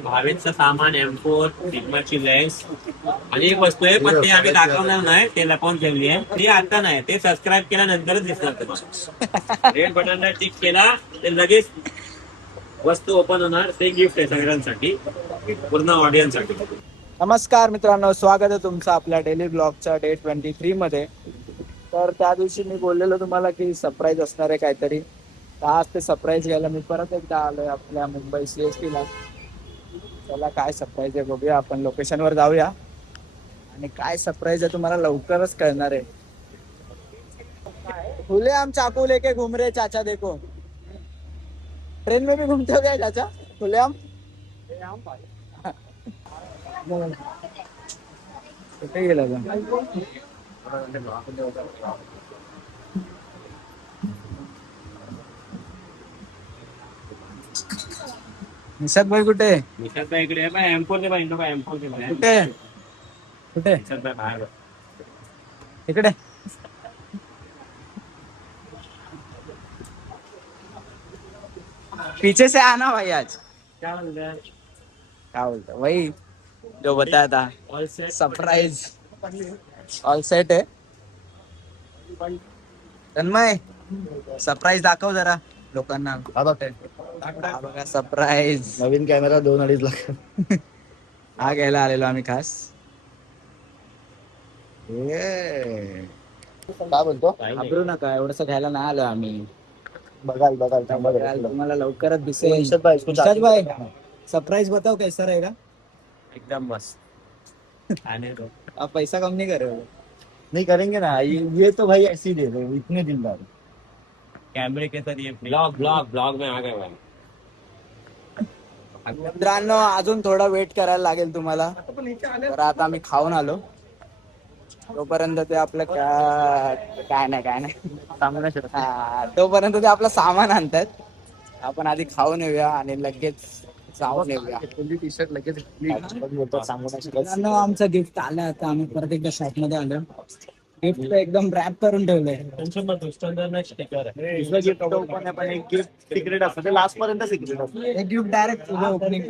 भावेचं सामान M4 सिग्माची lens आणि एक वस्तू आहे पण ते आम्ही दाखवणार नाही, ते लपवून ठेवली आहे. ती आता नाही, ते सबस्क्राईब केल्यानंतरच दिसणार तुम्हाला. रेड बटनला टिक केला ते लगेच वस्तू ओपन होणार. ते गिफ्ट आहे सगळ्यांसाठी, पूर्ण ऑडियन्स साठी. नमस्कार मित्रांनो, स्वागत आहे तुमचं आपल्या डेली ब्लॉगच्या डे 23 मध्ये. तर त्या दिवशी मी बोललेलो तुम्हाला की सरप्राईज असणार आहे काहीतरी. तर आज ते सरप्राईज घ्यायला मी परत एकदा आलोय आपल्या मुंबई CST ला. चला काय सरप्राईज आहे बघूया, आपण लोकेशनवर जाऊया आणि काय सरप्राईज आहे तुम्हाला लवकरच कळणार आहे. खुले आम चाकू लेके घूम रहे चाचा, देखो ट्रेन में भी घूमते हो क्या चाचा? खुले आम कुठे गेला का? निशाद भाई कुठे? निशांत भाई इकडे आहे. M4 दे भाई, नको M4 दे भाई. कुठे कुठे? निशांत भाई बाहेर. इकडे पीछे से आना भाई आज. क्या बोल रहा है? क्या बोलता वही जो बताया था, all set surprise all set आहे. तन्मय सरप्राईज दाखव जरा लोकांना. हा बघा सरप्राईज. नवीन कॅमेरा 2-2.5 लाख. हा घ्यायला आलेलो आम्ही खास. काय बोलतो? घाबरू नका, एवढंच घ्यायला नाही आलो आम्ही. बघाल तुम्हाला लवकरच दिसेल. निशाद भाई, इसको निशाद भाई सरप्राइज बताओ कैसा रहेगा. एकदम मस्त. आने दो. आप पैसा कम नहीं कर रहे हो. नहीं करेंगे ना, ये तो भाई ऐसे ही दे रहे हो, इतने दिलदार. कैमरे के साथ ये ब्लॉग में आ गए भाई. मित्रांनो अजून थोडा वेट करायला लागेल तुम्हाला. तर आता आम्ही खाऊन आलो, तोपर्यंत ते आपलं काय नाही सांगू नाही शकत. तोपर्यंत ते आपलं सामान आणतात. आपण आधी खाऊन येऊया आणि लगेच जाऊन येऊया. टी शर्ट लगेच सांगू नाही शकत. मित्रांनो आमचं गिफ्ट आलं. आता आम्ही परत एकदा शॉप मध्ये आलो. गिफ्ट एकदम रॅप करून ठेवलंय. दुसरं गिफ्ट ओपन आहे, पण एक गिफ्ट सिक्रेट असतं, ते लास्ट पर्यंत सिक्रेट असतं. एक गिफ्ट डायरेक्ट तुझं ओपनिंग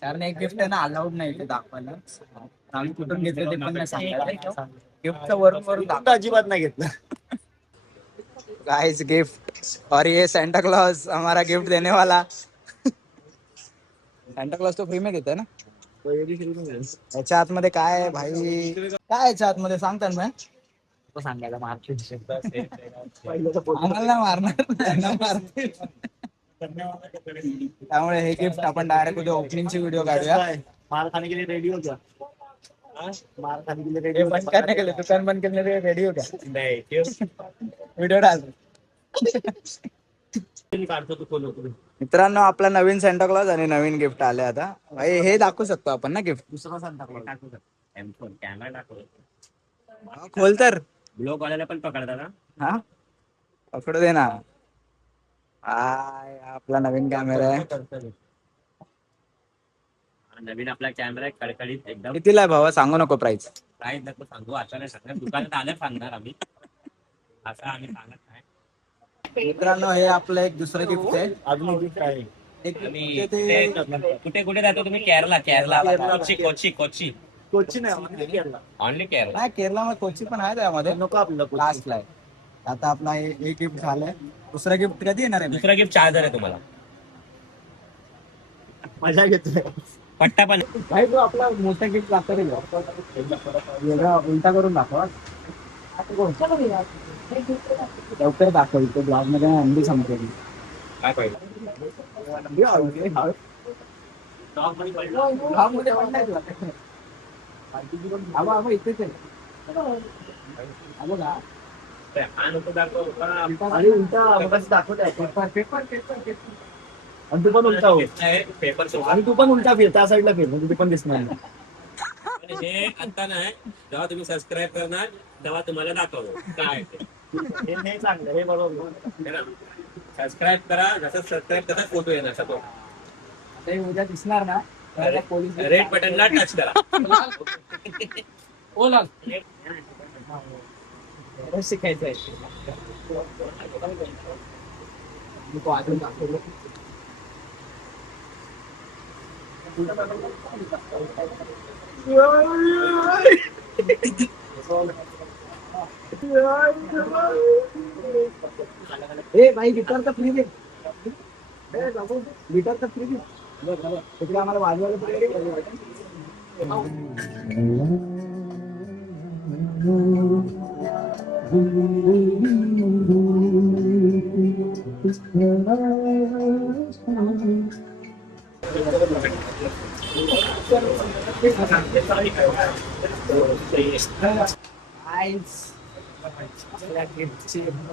कारण एक गिफ्ट आहे ना, अलाउड नाही ते दाखवायला. आम्ही कुठून घेतलं ते पण नाही सांगायला. गिफ्टचं वरून गिफ्ट अजिबात नाही घेतलं. गाइस गिफ्ट, और ये सेंटा क्लॉज हमारा गिफ्ट देने वाला. सेंटा क्लॉज तो फ्री में देता है ना. याच्या आतमध्ये काय आहे भाई, काय याच्या आतमध्ये सांगतात ना. सांगायला मार्केट आम्हाला मारणार, त्यांना मारतील. त्यामुळे हे गिफ्ट आपण डायरेक्ट उद्या ओपनिंगची व्हिडिओ काढूया. मार खाने के लिए रेडी हो गया. मार खाने के लिए रेडी हे बंद करने के लिए, दुकान बंद करने के लिए रेडी हो गया. नाही व्हिडिओ डाल. काढतो तू फोन. मित्रांनो आपला नवीन सेंटा क्लॉज आणि नवीन गिफ्ट आले. आता भाई हे दाखवू शकतो आपण ना गिफ्ट. दुसरा सांगता टाकू शकतो. M4 कॅमेरा टाकू. खोल तर. ब्लॉग वाल्याला पण पकडता ना. हा पकडू दे ना. हाय आपला नवीन कॅमेरा आहे. नवीन आपला कॅमेरा आहे, कडकडीत एकदम. कितीला आहे भावा, सांगू नको प्राइस. काय नको सांगू, आता नाही सांगणार. दुकानात आल्यावर सांगणार आम्ही. असं आम्ही सांगत नाही. मित्रांनो हे आपलं एक दुसरं गिफ्ट आहे. अजून एक गिफ्ट आहे. कुठे कुठे जातो तुम्ही? केरला कोची. कोची नाही, केरला. ऑनली केरला. नाही केरळमध्ये कोची पण आहे त्यामध्ये. नको आपलं लास्टला आहे. आता आपला हे गिफ्ट झालंय. दुसरं गिफ्ट कधी येणार आहे? दुसरा गिफ्ट 4000 आहे तुम्हाला. मजा घेतोय. पट्टा पण भाई तो आपला मोठा गिफ्ट लागतो रे. वेगळा उलटा करून दाखवा. लवकर दाखवतो ब्लॉग मध्ये अंडी संपते. काय पाहिजे. इथेच आहे. आणि उलटा दाखवत पेपर आणि तू पण उलटा हो. पेपर आणि तू पण उलटा फिर, त्या साईडला फिर, म्हणजे तू पण दिसणार नाही. हे आता नाही, जेव्हा तुम्ही सबस्क्राईब करणार तेव्हा तुम्हाला दाखवतो काय ते. हे चांगलं, हे बरोबर. सबस्क्राईब करा, जसं सबस्क्राईब तसा फोटो येणार सगळं. ते उद्या दिसणार ना. पोलीस रेड बटनला टच करा. शिकायचंय. मी तो आधी दाखवलो. ए भाई गिटार तर फ्री दे. गिटार तर फ्री दे. तिकडे आम्हाला वाजवायला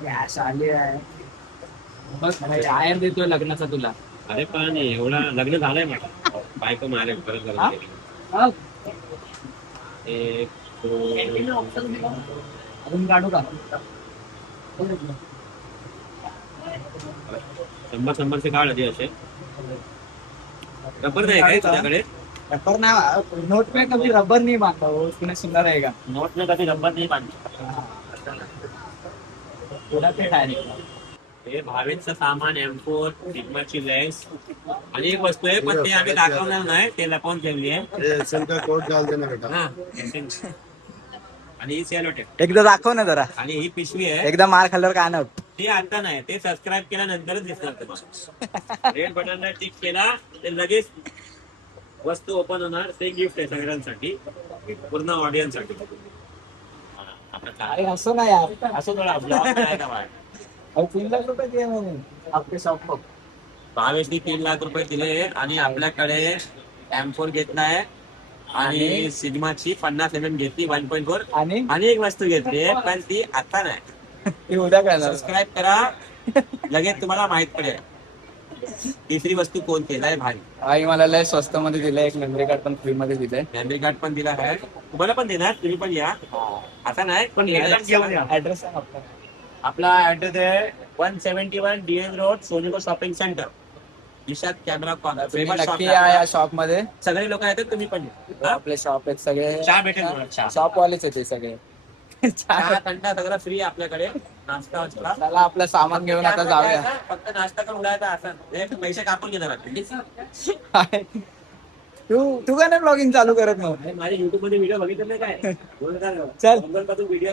गॅस आली आहे. बस भाई आयर देतोय लग्नाचा तुला. अरे पण एवढा लग्न झालंय मला. बायको मारे परत हा? परत एक दोन अजून काढू का? शंभरचे काढ आधी असे. रबर नाही काय तुझ्याकडे? रबर ना नोट पे कभी रबर नहीं बांधा वो उसने सुंदर रहेगा. नोट में कधी रबर नाही बांधली. थोड़ा पे डायरेक्ट हे भावेचं सामान M4 सिग्माची लेन्स आणि एक वस्तू आहे पण ते आम्ही दाखवणार नाही. ते लपवून ठेवली आहे. एसएल का कोड डाल देना बेटा. हा. आणि ही सेलो टेप एकदा दाखव ना जरा. आणि ही पिशवी आहे. एकदा मार खाल्ल्यावर काय ना ते आता नाही. ते सबस्क्राईब केल्यानंतरच दिसणार तुम्हाला. रेड बटनला टिक केला ते लगेच वस्तू ओपन होणार. ते गिफ्ट आहे सगळ्यांसाठी, पूर्ण ऑडियन्स साठी. अरे असं नाही यार. असं थोडा ब्लॉग नाही का बाळ? अहो 3 लाख रुपये दिए मैंने आपके शॉप को. भावेशनी 3 लाख रुपये दिले आणि आपल्याकडे M4 घेतलाय आणि सिग्माची 50 mm घेतली 1.4 आणि एक वस्तू घेतली पण ती आता नाही. ते उद्या करणार. सबस्क्राईब करा, लगेच तुम्हाला माहित पडेल. तिसरी वस्तू कोण केलाय भारी. आई मला लय स्वस्त मध्ये दिलंय. एक मेमरी कार्ड पण फ्री मध्ये दिलंय. मेमरी कार्ड पण दिला आहे. तुम्हाला पण देणार, तुम्ही पण या. आता नाही पण घेऊन या. ऍड्रेस आहे आपला. आपला ऍड्रेस आहे 171 DN रोड, सोनिको shopping centre, Nishad camera corner. तुम्ही फेमस नक्की या या शॉप. शॉप मध्ये. सगळे लोक येतात, तुम्ही पण या. आपले शॉप आहेत सगळे. चहा भेटेल तुम्हाला, चहा. शॉप वालेच होते सगळे. चहा थंडा सगळं फ्री आपल्याकडे. नाश्ता वाचला. चला आपलं सामान घेऊन आता जाऊया. फक्त नाश्ता करून उडायचा असं पैसे कापून घेणार आपण. तू काय नाही ब्लॉगिंग चालू करत नव्हतं. माझ्या युट्यूब मध्ये व्हिडिओ बघितले नाही काय? चल. व्हिडिओ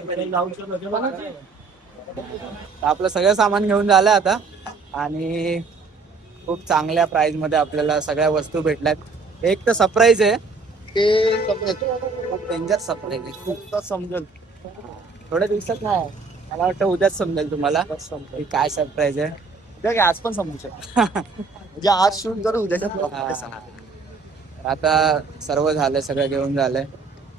आपलं सगळं सामान घेऊन झालं आता आणि खूप चांगल्या प्राइस मध्ये आपल्याला सगळ्या वस्तू भेटल्यात. एक तर सरप्राईज आहे. ते खूप डेंजर सरप्राईज आहे. खूप समजेल. थोड्या दिवसात नाही, मला वाटतं उद्याच समजेल तुम्हाला की काय सरप्राईज आहे. उद्या काय आज पण समजू शकतो. म्हणजे आज शूट करू उद्याच्या ब्लॉग मध्ये सांगा. आता सर्व झालंय, सगळं घेऊन झालंय.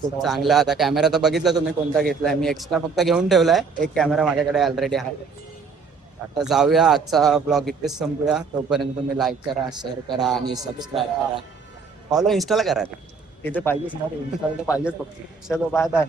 खूप चांगला. आता कॅमेरा तर बघितला तुम्ही कोणता घेतलाय. मी एक्स्ट्रा फक्त घेऊन ठेवलाय. एक कॅमेरा माझ्याकडे ऑलरेडी आहे. आता जाऊया, आजचा ब्लॉग इथेच संपूया. तोपर्यंत तुम्ही लाईक करा, शेअर करा आणि सबस्क्राईब करा. फॉलो इन्स्टाला करा. तिथे पाहिजेच ना, इन्स्टाला पाहिजेच फक्त. चलो बाय बाय.